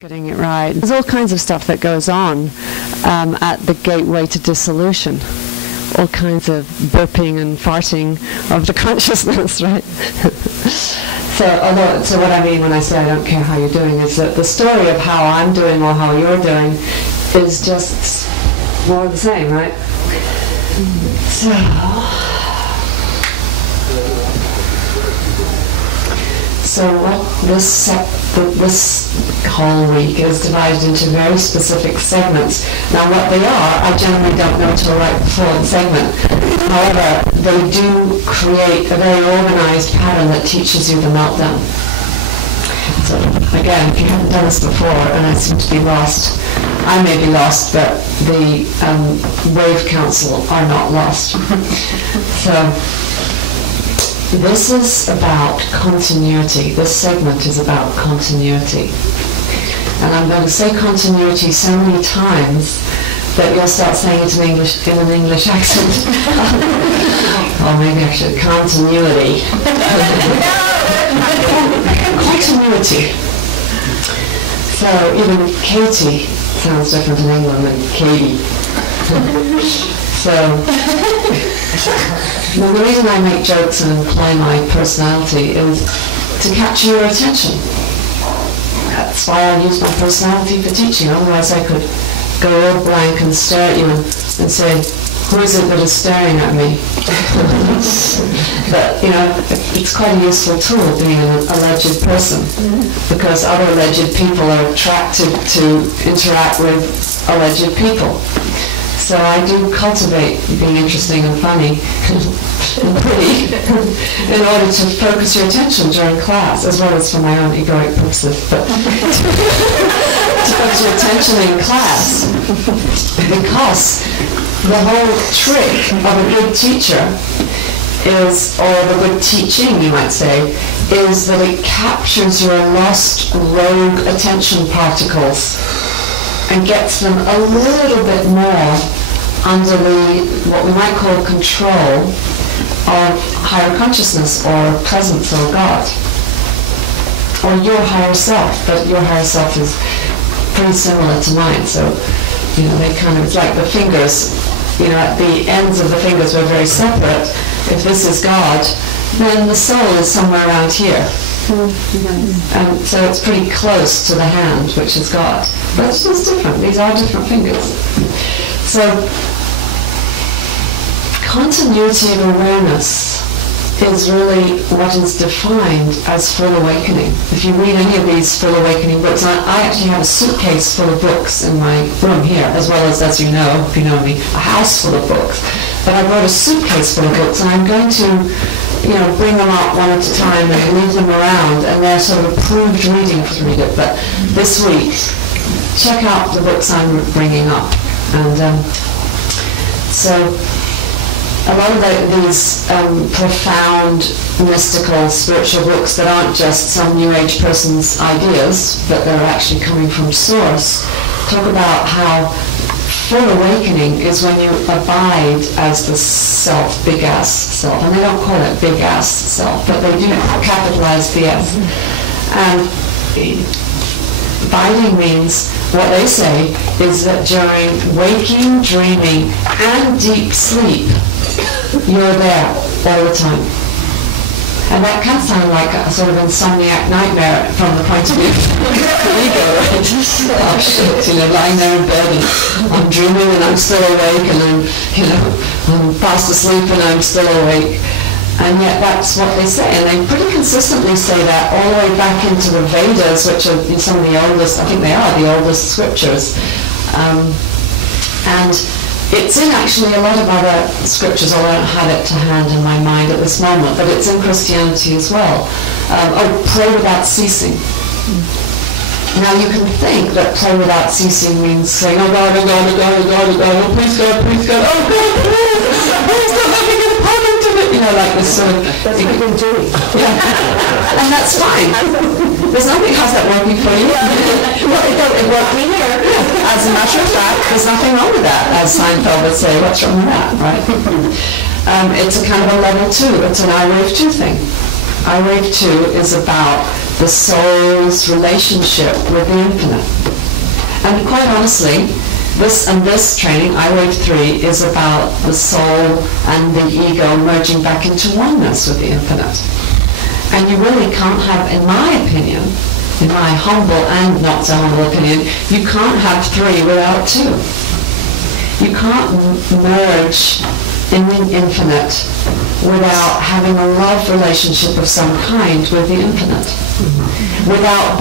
Getting it right. There's all kinds of stuff that goes on at the gateway to dissolution. All kinds of burping and farting of the consciousness, right? So what I mean when I say I don't care how you're doing is that the story of how I'm doing or how you're doing is just more of the same, right? So what this whole week is divided into very specific segments. Now what they are, I generally don't know till right before the segment. However, they do create a very organized pattern that teaches you the meltdown. So again, if you haven't done this before and I seem to be lost, I may be lost, but the Wave Council are not lost. So this is about continuity. This segment is about continuity. And I'm going to say continuity so many times that you'll start saying it in an English accent. Or maybe I should. Continuity. Continuity. So even Katie sounds different in England than Katie. So, well, the reason I make jokes and employ my personality is to capture your attention. That's why I use my personality for teaching. Otherwise I could go all blank and stare at you and say, who is it that is staring at me? But, you know, it's quite a useful tool being an alleged person, because other alleged people are attracted to interact with alleged people. So I do cultivate being interesting and funny and pretty in order to focus your attention during class, as well as for my own egoic purposes. But to focus your attention in class, because the whole trick of a good teacher is, or the good teaching, you might say, is that it captures your lost rogue attention particles and gets them a little bit more under what we might call control of higher consciousness or presence or God, or your higher self. But your higher self is pretty similar to mine, so you know, they kind of, it's like the fingers, you know, at the ends of the fingers we're very separate. If this is God, then the soul is somewhere around here. And so it's pretty close to the hand, which is God. But it's just different. These are different fingers. So continuity of awareness is really what is defined as full awakening. If you read any of these full awakening books, I actually have a suitcase full of books in my room here, as well as you know, if you know me, a house full of books. But I brought a suitcase full of books, and I'm going to, you know, bring them up one at a time and leave them around, and they're sort of approved reading to read it. But this week, check out the books I'm bringing up. And so a lot of these profound, mystical, spiritual books that aren't just some New Age person's ideas, but they're actually coming from source, talk about how full awakening is when you abide as the self, big ass self. And they don't call it big ass self, but they do capitalize the S. And abiding means, what they say is that during waking, dreaming, and deep sleep, you're there all the time. And that can sound like a sort of insomniac nightmare from the point of view of the ego, right? Oh shit, you know, lying there in bed and I'm dreaming and I'm still awake, and I'm, you know, I'm fast asleep and I'm still awake. And yet that's what they say, and they pretty consistently say that all the way back into the Vedas, which are some of the oldest, I think they are the oldest scriptures. And it's in actually a lot of other scriptures, although I don't have it to hand in my mind at this moment, but it's in Christianity as well. Pray without ceasing. Now you can think that pray without ceasing means saying, oh God, oh God, oh God, oh God, oh God, oh please God, oh God, please God, let me get a part of it. You know, like this sort of... That's what you're doing. Yeah. And that's fine. There's nothing, how's that working for you? Well, it worked me here. As a matter of fact, there's nothing wrong with that, as Seinfeld would say. What's wrong with that, right? It's a kind of a level 2. It's an iWave 2 thing. iWave 2 is about the soul's relationship with the infinite. And quite honestly, this training, iWave 3, is about the soul and the ego merging back into oneness with the infinite. And you really can't have, in my opinion, in my humble and not so humble opinion, you can't have 3 without 2. You can't merge in the infinite without having a love relationship of some kind with the infinite. Without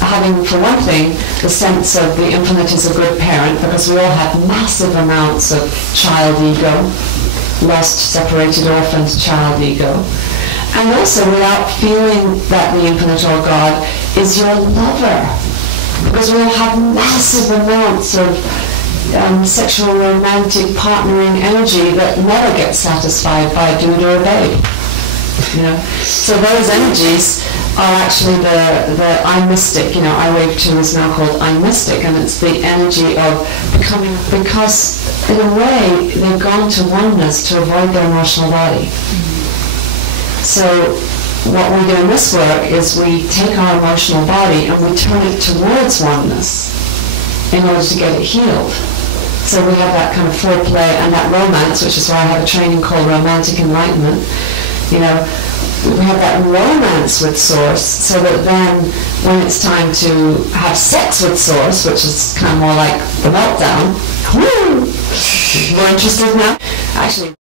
having, for one thing, the sense of the infinite is a good parent, because we all have massive amounts of child ego, lost, separated, orphaned child ego. And also without feeling that the infinite or God is your lover, because we all have massive amounts of sexual romantic partnering energy that never gets satisfied by dude or babe. You know? So those energies are actually the I mystic. You know, iWave 2 is now called I mystic, and it's the energy of becoming, because in a way they've gone to oneness to avoid their emotional body. So what we do in this work is we take our emotional body and we turn it towards oneness in order to get it healed. So we have that kind of foreplay and that romance, which is why I have a training called Romantic Enlightenment. You know, we have that romance with Source, so that then when it's time to have sex with Source, which is kind of more like the meltdown, woo, we're interested now. Actually.